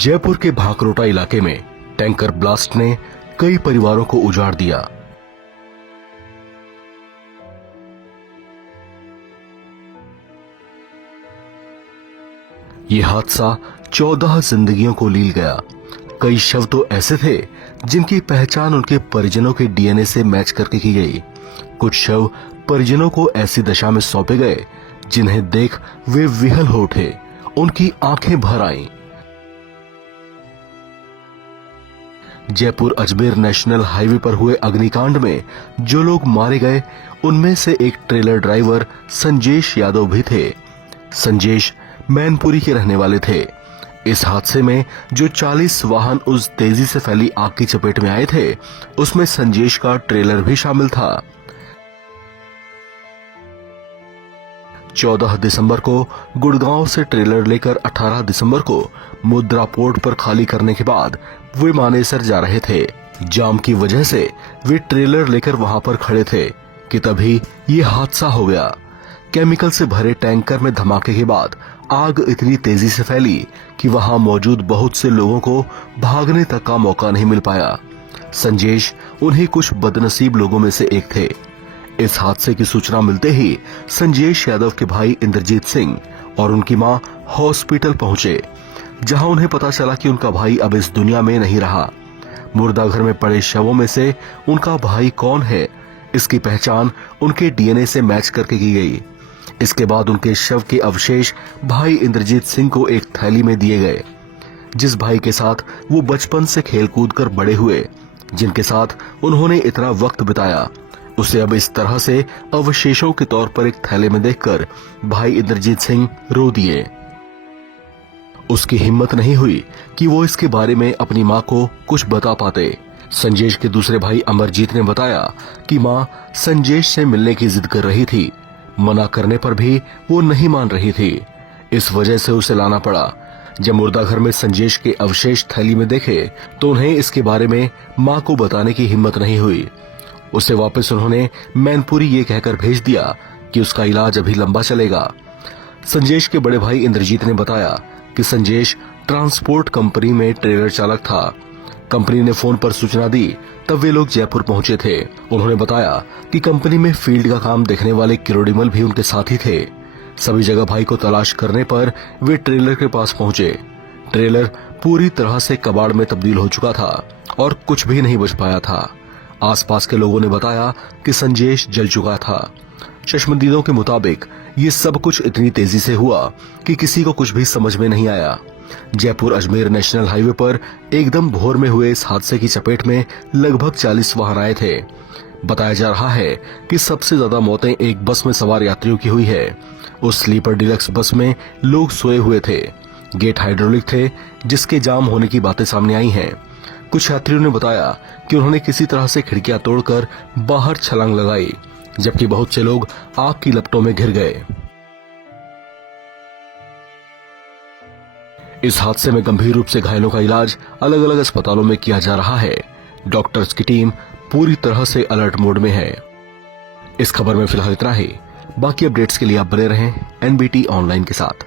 जयपुर के भाकरोटा इलाके में टैंकर ब्लास्ट ने कई परिवारों को उजाड़ दिया। यह हादसा 14 जिंदगियों को लील गया। कई शव तो ऐसे थे जिनकी पहचान उनके परिजनों के डीएनए से मैच करके की गई। कुछ शव परिजनों को ऐसी दशा में सौंपे गए जिन्हें देख वे विहल हो उठे, उनकी आंखें भर आईं। जयपुर अजमेर नेशनल हाईवे पर हुए अग्निकांड में जो लोग मारे गए उनमें से एक ट्रेलर ड्राइवर संजेश यादव भी थे। संजेश मैनपुरी के रहने वाले थे। इस हादसे में जो 40 वाहन उस तेजी से फैली आग की चपेट में आए थे, उसमें संजेश का ट्रेलर भी शामिल था। 14 दिसंबर को गुड़गांव से ट्रेलर लेकर 18 दिसंबर को मुद्रा पोर्ट पर खाली करने के बाद वे मानेसर जा रहे थे। जाम की वजह से वे ट्रेलर लेकर वहां पर खड़े थे कि तभी ये हादसा हो गया। केमिकल से भरे टैंकर में धमाके के बाद आग इतनी तेजी से फैली कि वहां मौजूद बहुत से लोगों को भागने तक का मौका नहीं मिल पाया। संजेश उन्हीं कुछ बदनसीब लोगों में से एक थे। इस हादसे की सूचना मिलते ही संजेश यादव के भाई इंद्रजीत सिंह और उनकी मां हॉस्पिटल पहुंचे, जहां उन्हें पता चला कि उनका भाई अब इस दुनिया में नहीं रहा। मुर्दा घर में पड़े शवों में से उनका भाई कौन है, इसकी पहचान उनके डीएनए से मैच करके की गई। इसके बाद उनके शव के अवशेष भाई इंद्रजीत सिंह को एक थैली में दिए गए। जिस भाई के साथ वो बचपन से खेल कूद कर बड़े हुए, जिनके साथ उन्होंने इतना वक्त बिताया, उसे अब इस तरह से अवशेषों के तौर पर एक थैले में देखकर भाई इंद्रजीत सिंह रो दिए। उसकी हिम्मत नहीं हुई कि वो इसके बारे में अपनी मां को कुछ बता पाते। संजेश के दूसरे भाई अमरजीत ने बताया कि मां संजेश से मिलने की जिद कर रही थी। मना करने पर भी वो नहीं मान रही थी। इस वजह से उसे लाना पड़ा। जब मुर्दा घर में संजेश के अवशेष थैली में देखे तो उन्हें इसके बारे में मां को बताने की हिम्मत नहीं हुई। उसे वापस उन्होंने मैनपुरी ये कहकर भेज दिया कि उसका इलाज अभी लंबा चलेगा। संजेश के बड़े भाई इंद्रजीत ने बताया कि संजेश ट्रांसपोर्ट कंपनी में ट्रेलर चालक था। कंपनी ने फोन पर सूचना दी, तब वे लोग जयपुर पहुंचे थे। उन्होंने बताया कि कंपनी में फील्ड का काम देखने वाले किरोड़ीमल भी उनके साथी थे। सभी जगह भाई को तलाश करने पर वे ट्रेलर के पास पहुंचे। ट्रेलर पूरी तरह से कबाड़ में तब्दील हो चुका था और कुछ भी नहीं बच पाया था। आसपास के लोगों ने बताया कि संजेश जल चुका था। चश्मदीदों के मुताबिक ये सब कुछ इतनी तेजी से हुआ कि किसी को कुछ भी समझ में नहीं आया। जयपुर अजमेर नेशनल हाईवे पर एकदम भोर में हुए इस हादसे की चपेट में लगभग 40 वाहन आए थे। बताया जा रहा है कि सबसे ज्यादा मौतें एक बस में सवार यात्रियों की हुई है। उस स्लीपर डिलक्स बस में लोग सोए हुए थे। गेट हाइड्रोलिक थे, जिसके जाम होने की बातें सामने आई हैं। कुछ यात्रियों ने बताया कि उन्होंने किसी तरह से खिड़कियां तोड़कर बाहर छलांग लगाई, जबकि बहुत से लोग आग की लपटों में घिर गए। इस हादसे में गंभीर रूप से घायलों का इलाज अलग अलग अस्पतालों में किया जा रहा है। डॉक्टर्स की टीम पूरी तरह से अलर्ट मोड में है। इस खबर में फिलहाल इतना ही। बाकी अपडेट्स के लिए आप बने रहें एनबीटी ऑनलाइन के साथ।